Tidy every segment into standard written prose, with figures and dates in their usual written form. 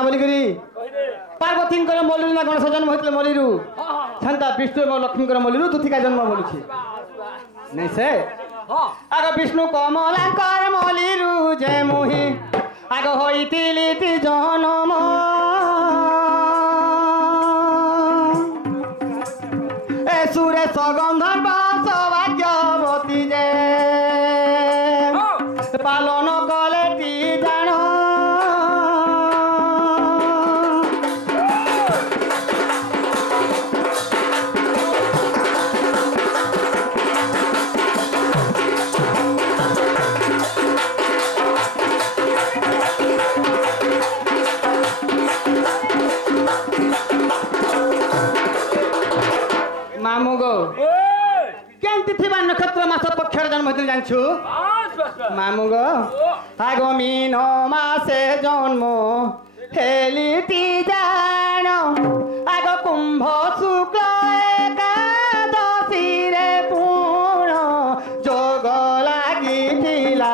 क्या बोली करी पार्वती मल्लू ना गणेश जन्म होते मल्लू सेन्ता विष्णु लक्ष्मी मल्लू दुथिका जन्म बोलुछि नहीं से आग विष्णु कमलांकर मल्लू जे मुहि आग होइतिली ती जन्म ए सुरे सगंधर्व सौभाग्यवती जे पालन कले ती जान मामू गो केमती थिबा नक्षत्र मास पक्षर जन्म होइतिल जानछु मामू गो आगो मीन मासे जन्म हेलिति जान आगो कुंभ शुक्ल एकादशी रे पूर्ण जोग लागिथिला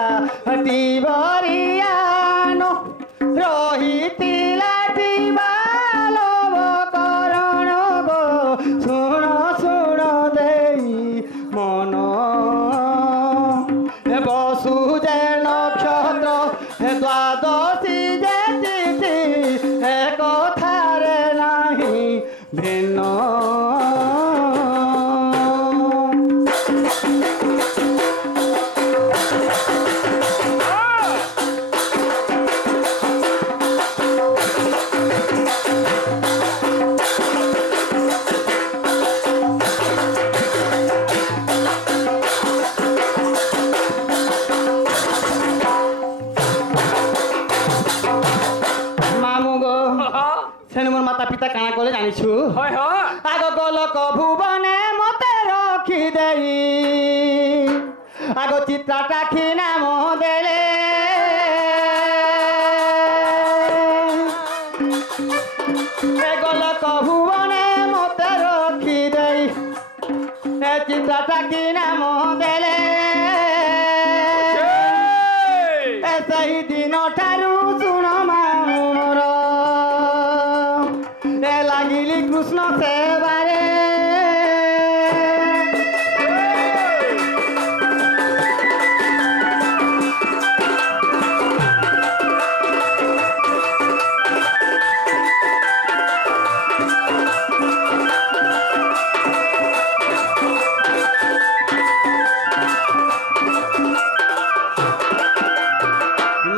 तिबरियान रहितिला तिबालोभ करण गो सुण सुण देई मन बसुजे नक्षत्र द्वादशी जे तिथि एक थारे नाही भिन्न माता पिता काना कले जानिछु आग गोलक भुवने मते रखी देई आग चित्रा टाखी नाम देले ए गोलक भुवने मते रखी देई ए चित्रा टाखी नाम देले ए सही दिन ठारू सुन मामूर लागिली कृष्ण सेवारे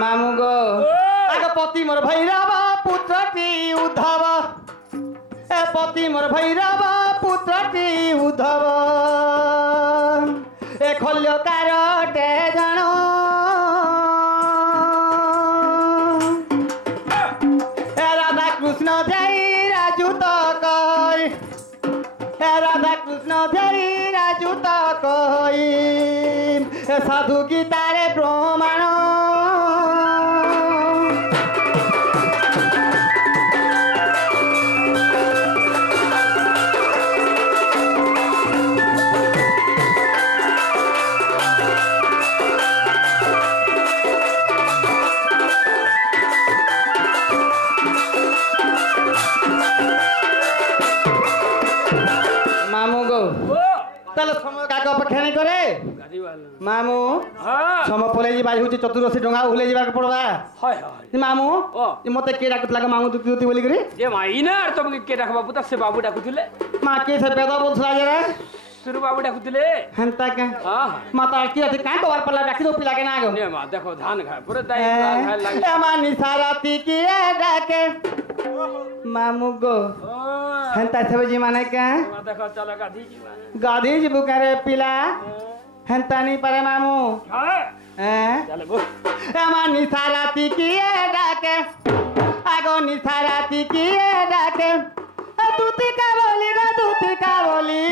मामू गो आग पति मोर भैरव पुत्रटी उद्धव पति मोर भैरव पुत्रटी उद्धव ए खल्यकार टे जान ए राधा कृष्ण ध्याई राजू तकई ए राधा कृष्ण ध्याई राजू तकई ए साधु गीतारे प्रमाण मामू गो ताले समय काक अपेक्षा नहीं करे मामू समय पले जी बाज होची चतुर्दशी डंगा उले जीवा के पड़बा हाय हाय मामू मते के डाकत लागे मामू दुती दुती बोली करी ए माइना तुम के डाकबा पुता से बाबू डाकुथिले मां के से पेदा बोलथला जरा सुरु बाबू डाकुथिले हंता के हां माता की अति काई कबार पल्ला डाकी दो पिला के ना गो ने मां देखो धान खा पूरा दाई खाए लागे ए मां निसाराती की डाके मामू गो हंता सब जी माने के मां देखो चलो गाधी जी बुकारे पिला हंता नहीं पारे मामू हां चलो गो ए मां निसाराती की डाके आगो निसाराती की डाके दूती का बोली रे दूती का बोली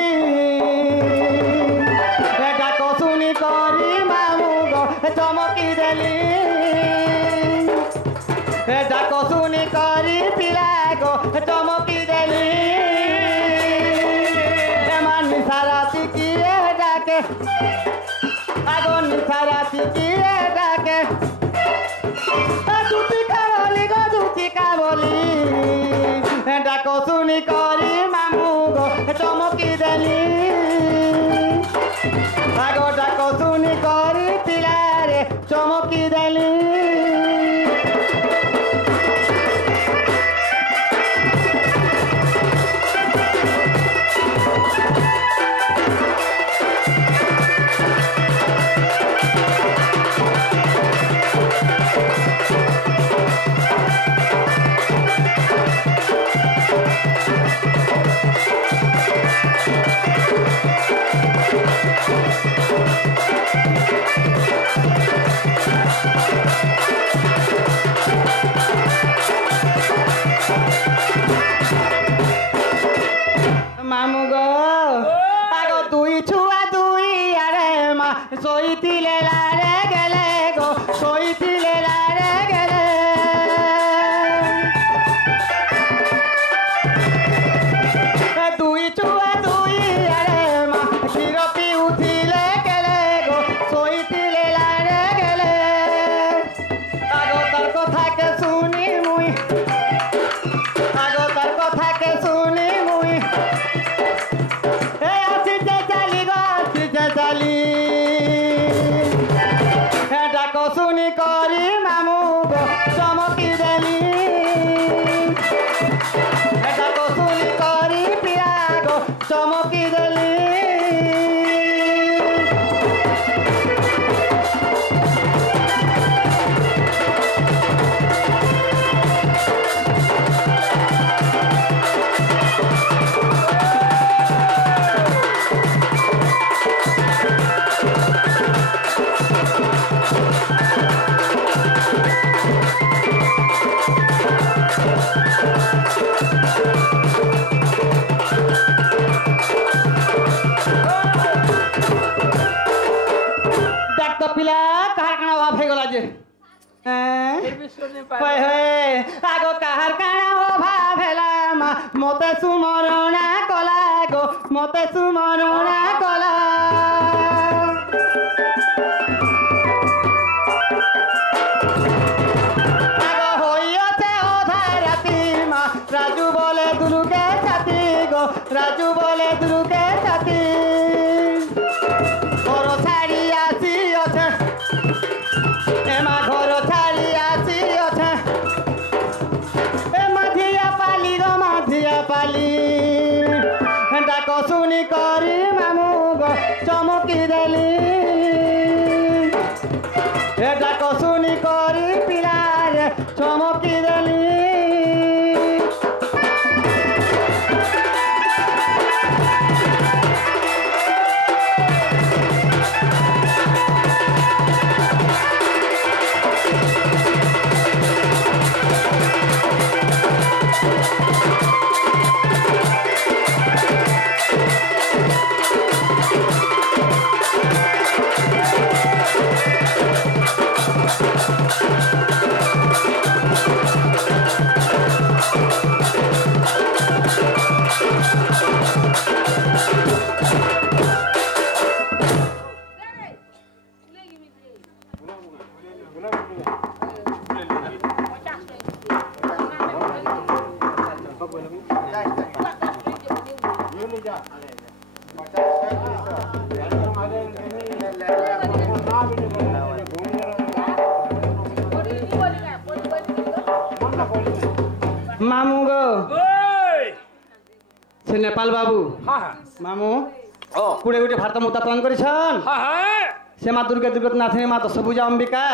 डाको सुनी करी मामू गो चमकी देली डाको सुनी करी पिला गो चमकी देली निसाराती की डाके आगो निसाराती की डाके दूती का बोली गो दूती का बोली ডাক শুনি করি মামু গো চমকি দেলি আগ ডাক শুনি করি পিলারে চমকি দেলি মামু গো আগ দুই ছুয়া দুই আরে মা সইতিলে লারে গেলে গো সইতিলে লারে গেলে দুই ছুয়া দুই আরে মা ক্ষীরপি উঠিলে গেলে গো সইতিলে লারে গেলে আগ তার কথাকে শুনি মুই আগ তার কথাকে শুনি মুই ডাক শুনি করি মামু গো চমকি দেলি ডাক শুনি করি পিয়া গো চমকি দেলি পিলা কাহার কানা অভাব হয়ে গলা যে আগ কাহার কানা অভাব হেলা মতে সুমরণা কলা গো মতে সুমরণা কলা আগ হইয়াছে অধা রাতি মা রাজু বলে দুলুকে ছাতি গো রাজু বলে দুলুকে ছাতি ঘর ছাড়ি আসি অছে এমা ঘর ছাড়ি আসি অছে এ মাধিয়া পালি গো মাধিয়া পালি ডাক শুনি করি মামু গো চমকি দেলি এ ডাক শুনি করি পিলারে চমকি দেলি মামু গো সে নেপাল বাবু মামু কুড়ে গুটে ভারত মুতা প্রাণ করেছেন সে মা দুর্গা দুর্গা নাথিনী মা দশভুজা অম্বিকা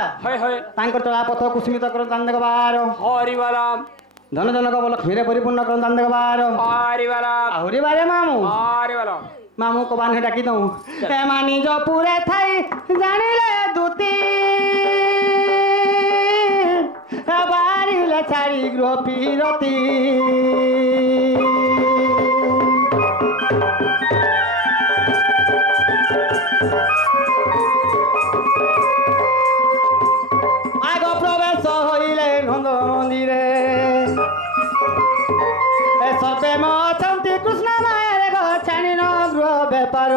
তাঙ্কর চলা পথ কুসুমিত করন দান দেখবার হরিবালাম ধন জনক লক্ষ্মীরে পরিপূর্ণ করন দান দেখবার হরিবালাম আহুরি বারে মামু হরিবালাম মামু কবান হে ডাকি দઉં এমা নিজ পুরে থাই জানিলে দুতি বাড়িলে ছাড়ি গৃহ পিরতি আগ প্রবেশ হইলে নন্দ মন্দিরে সর্বে মতি কৃষ্ণ মায়ের গো ছাড়ি গৃহ বেপার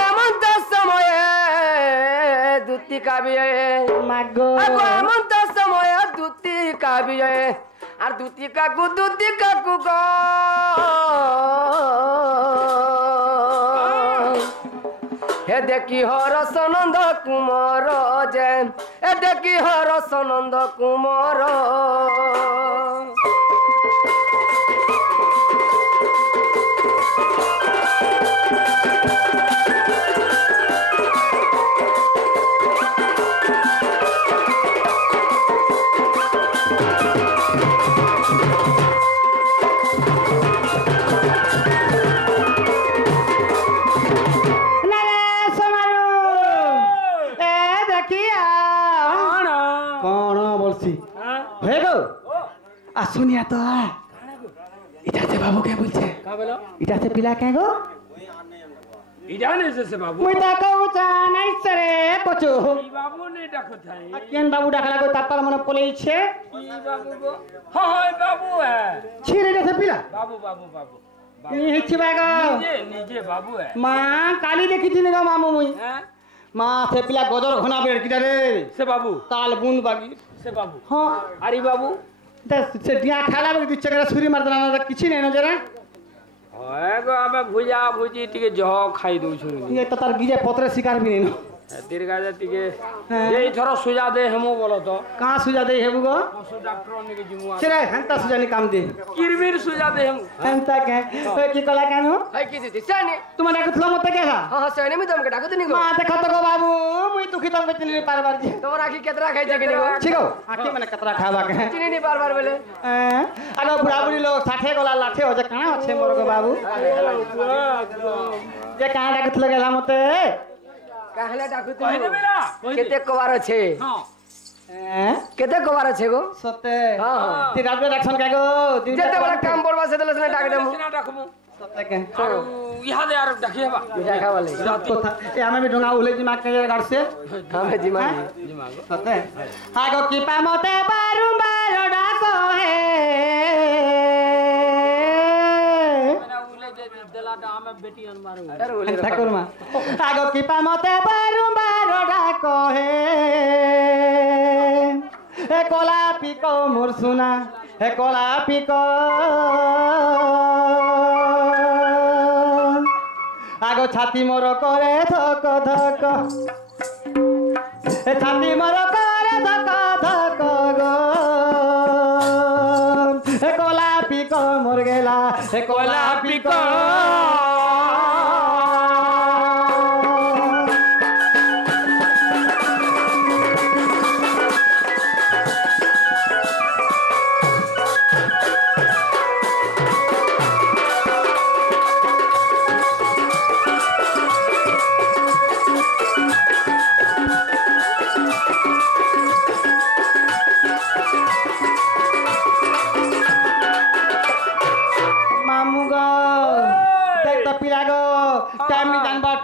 এমন্ত সময়ে দুতি কাবিয়ে মাগো এমন্ত সময়ে দুতি কাবিয়ে আর দুতি কাকু গো হে দেখি হরস নন্দ কুমার যে এ দেখি হরস নন্দ কুমার सुनिया तो इटा से बाबू क्या बोलছে का बोलो इटा से पिला क्या गो इडा ने से बाबू मुई डाको নাই সরে পচো ई बाबू ने डाको थाई কেন বাবু ডাকলা গো তারপর মনে পড়েইছে ई बाबू गो हां हां बाबू है ছিরে এটা से पिला बाबू बाबू बाबू নি হি치 বাগো নিজে बाबू है মা কালি দেখিছিনি গো মামু মুই हैं মা সে পিলা গজর ঘনা বের কিটা রে से बाबू তাল বুন বাগি से बाबू হ্যাঁ अरे बाबू से डिया खाला बग दिछ करे छुरी मार देना ना किछि नै न जरा है गो हमें भुजा भुजी टिके जह खाई दउ छु ये तो तार गिजे पत्रे शिकार भी नै न दीर्घा टिके यही थरो सुजा दे हमो बोलो तो कहां सुजा दे हेबु गो सो डॉक्टर ने के जिमुआ चले हंता सुजा नि काम दे किरमिर सुजा दे हम हंता के ओए की कला कानो है की दिति साने तुम डाको थलो मत के हां हां साने में तुमके डाको तनी गो मां देखो तो गो बाबू मुई दुखी तम बेचनी पार बार जी तोरा आखी केतरा खाई जके गो छिगो आखी मने कतरा खावा के चिनी नहीं बार बोले आगो बुढ़ा बुढ़ी लोग 60 गोला लाठे हो जे कहां अच्छे मोर गो बाबू जे कहां डाको थलो गेला मते कहले डाकू तनी केते कवार छे हां केते कवार छे गो सते हां हां ती रात में रखन के गो जेते बड़ा काम पड़वा से देलस ने डाक देमु ना डाकमु सते के और इहा दे यार डाकिए बा डाका वाले रात को था ए हमें भी ढोंगा उले जी मार के गाड़ से हमें जिमा गो सते आगो की पामते बारंबार डाको है ठाकुर मा आगो की पामते बारंबार डाको है ए कोला पिको मोर सुना ए कोला पिको आगो छाती मोर करे धक धक ए छाती मोर करे धक धक गो ए कोला पिको मोर गेला ए कोला पिको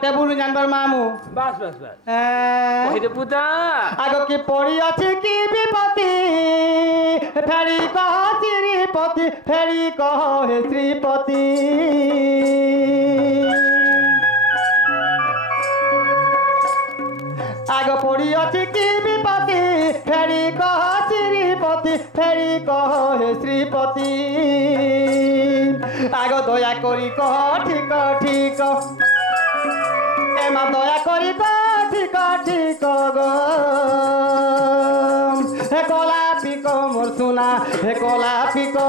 टेबुल जानबर मामू बस बस बस ओहिरे पुता आगो की पड़ी अछि की विपत्ति फेरी कह श्रीपति फेरी कह हे श्रीपति आगो पड़ी अछि की विपत्ति फेरी कह श्रीपति फेरी कह हे श्रीपति आगो दया करी कह ठीक ठीक एमा दया करी ठीक ठीक गो हे कोला पिको मोर सुना हे कोला पिको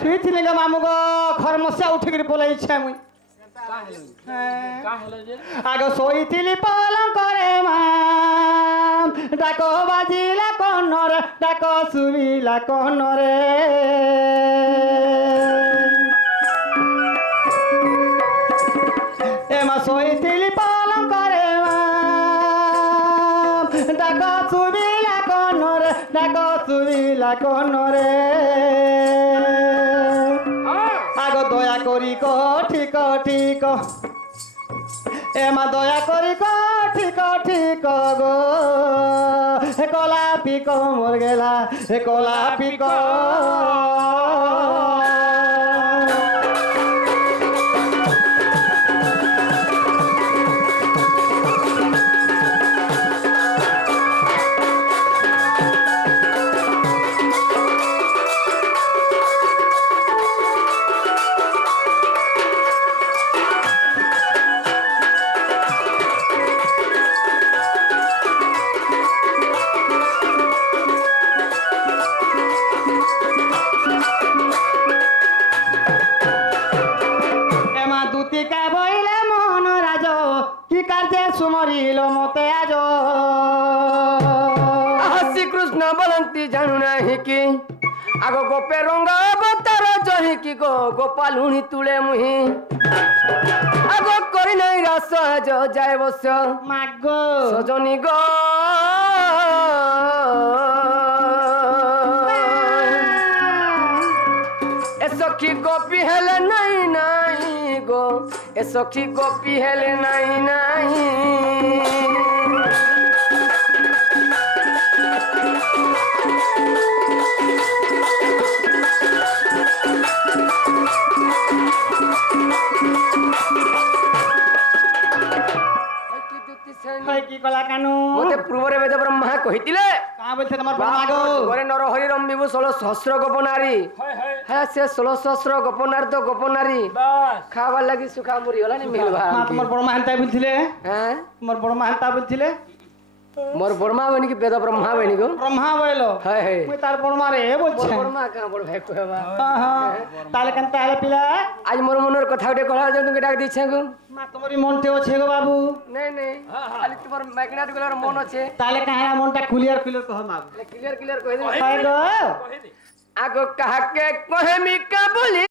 শুইছিলে গো মামু গো খরমসা উঠি করে পলাইছে মুই আগে শোইছিলি পলং করে মাম ডাকো বাজিলা কনরে ডাকো শুইলা কনরে এমা শোইছিলি পলং করে মাম ডাকো শুইলা ডাক শুনিলা কোন রে আগ দয়া করি ক ঠিক ঠিক এমা দয়া করি ক ঠিক ঠিক গো হে কলা পিক মর গেলা হে কলা পিক सुमरिल मते आज श्रीकृष्ण बोलती जानू नहीं कि आग गोपे रंग अवतार जही कि गो गोपालुणी तुले मुही आग करी नहीं रास जो जाए बस माग सजनी गो ए सखी गोपी हेले नहीं नहीं गो ए सखी गोपी हेले नहीं नहीं की कला कानू मते पूर्वरे वेद ब्रह्मा कहितिले का बोलथे तमर ब्रह्मा गो गोरे नरहरि रंबिबु 16 सहस्र गोपनारी है से 16 सहस्र गोपनारी तो गोपनारी बस खावा लगी सुखा मुरी होला नि मिलबा हां तमर ब्रह्मा हंता बोलथिले हैं तमर ब्रह्मा हंता बोलथिले मोर ब्रह्मा बनी कि वेद ब्रह्मा बनी गो ब्रह्मा बोलो है मुई तार ब्रह्मा रे बोलछे ब्रह्मा का बोल भाई कहबा हां ताले कंता आले पिला आज मोर मनर कथा उठे कहला जे तुके डाक दिछे गो मा तमरी मन ते ओछे गो बाबू नहीं नहीं खाली तुम्हार मैग्नेट गलर मन আছে ताले काहे मनटा क्लियर क्लियर कह बाबू क्लियर क्लियर कह दे गो आगो कहा के कहे मी का बोली